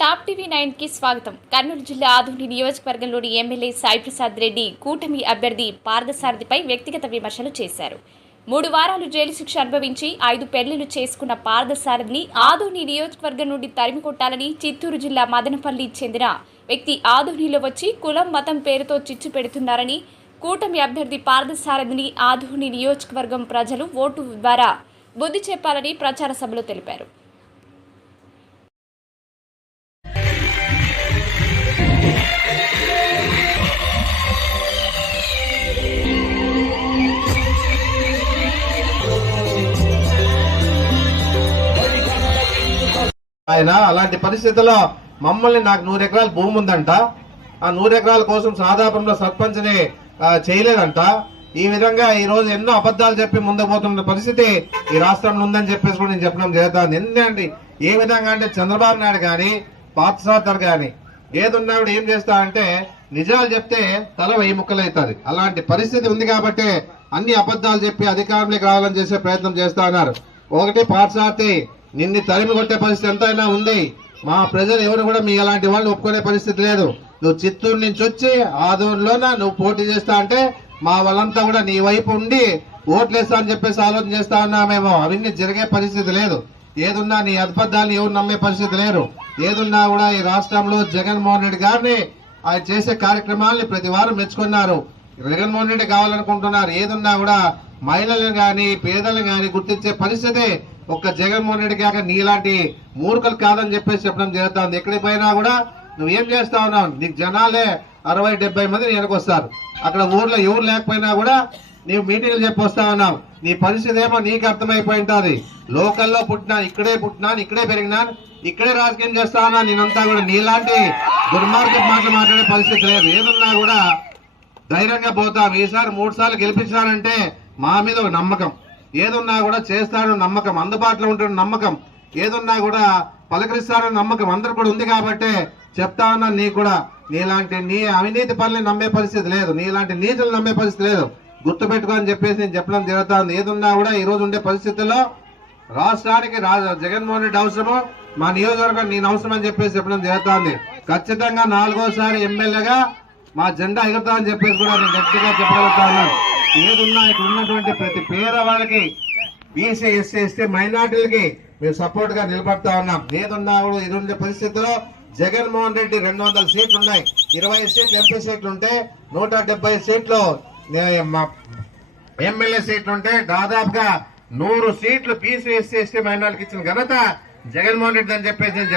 Top TV నైన్కి స్వాగతం. కర్నూలు జిల్లా ఆధుని నియోజకవర్గంలోని ఎమ్మెల్యే సాయి ప్రసాద్ రెడ్డి కూటమి అభ్యర్థి పార్థసారథిపై వ్యక్తిగత విమర్శలు చేశారు. మూడు వారాలు జైలు శిక్ష అనుభవించి ఐదు పెళ్ళిలు చేసుకున్న పార్థసారథిని ఆధుని నియోజకవర్గం నుండి తరిమి కొట్టాలని చిత్తూరు జిల్లా మదనపల్లి చెందిన వ్యక్తి ఆధునిలో వచ్చి కులం మతం పేరుతో చిచ్చు పెడుతున్నారని కూటమి అభ్యర్థి పార్థసారథిని ఆధుని నియోజకవర్గం ప్రజలు ఓటు ద్వారా బుద్ధి చెప్పాలని ప్రచార సభలో తెలిపారు. ఆయన అలాంటి పరిస్థితుల్లో మమ్మల్ని నాకు నూరు ఎకరాల భూమి ఉందంట. ఆ నూరు ఎకరాల కోసం సాదాపురంలో సర్పంచ్ని చేయలేదంట. ఈ విధంగా ఈ రోజు ఎన్నో అబద్ధాలు చెప్పి ముందుకు పోతున్న పరిస్థితి ఈ రాష్ట్రంలో ఉందని చెప్పేసి కూడా నేను చెప్పడం జరుగుతుంది. ఎందుకంటే ఏ విధంగా అంటే చంద్రబాబు నాయుడు కానీ పార్థసారథర్ కానీ ఏదున్నా కూడా ఏం చేస్తా అంటే నిజాలు చెప్తే తల వెయ్యి ముక్కలు అవుతుంది. అలాంటి పరిస్థితి ఉంది కాబట్టి అన్ని అబద్ధాలు చెప్పి అధికారంలోకి రావాలని చేసే ప్రయత్నం చేస్తా ఉన్నారు. ఒకటి పాఠశార్థి నిన్ను తరిమి కొట్టే పరిస్థితి ఎంతైనా ఉంది. మా ప్రజలు ఎవరు కూడా మీ అలాంటి వాళ్ళు ఒప్పుకునే పరిస్థితి లేదు. నువ్వు చిత్తూరు నుంచి వచ్చి ఆదూరులోన నువ్వు పోటీ చేస్తా అంటే మా వాళ్ళంతా కూడా నీ వైపు ఉండి ఓట్లేస్తా అని చెప్పేసి ఆలోచన చేస్తా ఉన్నామేమో. అవన్నీ జరిగే పరిస్థితి లేదు. ఏదున్నా నీ అద్భుతాన్ని ఎవరు నమ్మే పరిస్థితి లేరు. ఏదున్నా కూడా ఈ రాష్ట్రంలో జగన్మోహన్ రెడ్డి గారిని ఆయన చేసే కార్యక్రమాల్ని ప్రతి వారం మెచ్చుకున్నారు. జగన్మోహన్ రెడ్డి కావాలనుకుంటున్నారు. ఏదున్నా కూడా మహిళలను గాని పేదలను గాని గుర్తించే పరిస్థితి ఒక్క జగన్మోహన్ రెడ్డి కాక నీలాంటి మూర్ఖలు కాదని చెప్పేసి చెప్పడం జరుగుతుంది. ఎక్కడికి పోయినా కూడా నువ్వేం చేస్తా ఉన్నావు? నీకు జనాలే అరవై డెబ్బై మంది వెనకొస్తారు అక్కడ ఊర్లో ఎవరు లేకపోయినా కూడా నీవు మీటింగ్లు చెప్పి వస్తా ఉన్నావు. నీ పరిస్థితి ఏమో నీకు అర్థమైపోయి ఉంటుంది. లోకల్లో పుట్టినా ఇక్కడే పుట్టినాను ఇక్కడే పెరిగినాను ఇక్కడే రాజకీయం చేస్తా ఉన్నా నేనంతా కూడా నీలాంటి దుర్మార్గ మాటలు మాట్లాడే పరిస్థితి లేదు. ఏదున్నా కూడా ధైర్యంగా పోతాం. ఈసారి మూడు సార్లు గెలిపించానంటే మా మీద ఒక నమ్మకం. ఏదున్నా కూడా చేస్తాడు నమ్మకం. అందుబాటులో ఉంటాడు నమ్మకం. ఏదున్నా కూడా పలకరిస్తాడని నమ్మకం. అందరు కూడా ఉంది కాబట్టే చెప్తా ఉన్నా నీ కూడా. నీలాంటి నీ అవినీతి పనులు నమ్మే పరిస్థితి లేదు. నీలాంటి నీతులు నమ్మే పరిస్థితి లేదు. గుర్తుపెట్టుకో అని చెప్పేసి నేను చెప్పడం జరుగుతా ఉంది ఏదున్నా కూడా ఈ రోజు ఉండే పరిస్థితుల్లో రాష్ట్రానికి రా- జగన్మోహన్ రెడ్డి అవసరము మా నియోజకవర్గం నేను అవసరం అని చెప్పేసి చెప్పడం జరుగుతోంది. ఖచ్చితంగా నాలుగోసారి ఎమ్మెల్యేగా మా జెండా ఎగురుతా అని చెప్పేసి కూడా నేను గట్టిగా చెప్పగలుగుతా ఉన్నాను. ఏదున్నా ఇక్కడ ఉన్నటువంటి ప్రతి పేదవాళ్ళకి బీసీ ఎస్సీ ఎస్టీ మైనార్టీలకి మేము సపోర్ట్గా నిలబడతా ఉన్నాం. ఏదున్నా కూడా ఇటువంటి పరిస్థితుల్లో పరిస్థితిలో జగన్మోహన్ రెడ్డి రెండు వందల సీట్లు ఉన్నాయి. ఇరవై సీట్లు ఎంపీ సీట్లు ఉంటే నూట డెబ్బై సీట్లు మా ఎమ్మెల్యే సీట్లు ఉంటే దాదాపుగా నూరు సీట్లు బీసీ ఎస్సీ ఎస్టీ మైనార్టీకి ఇచ్చిన ఘనత జగన్మోహన్ రెడ్డి అని చెప్పేసి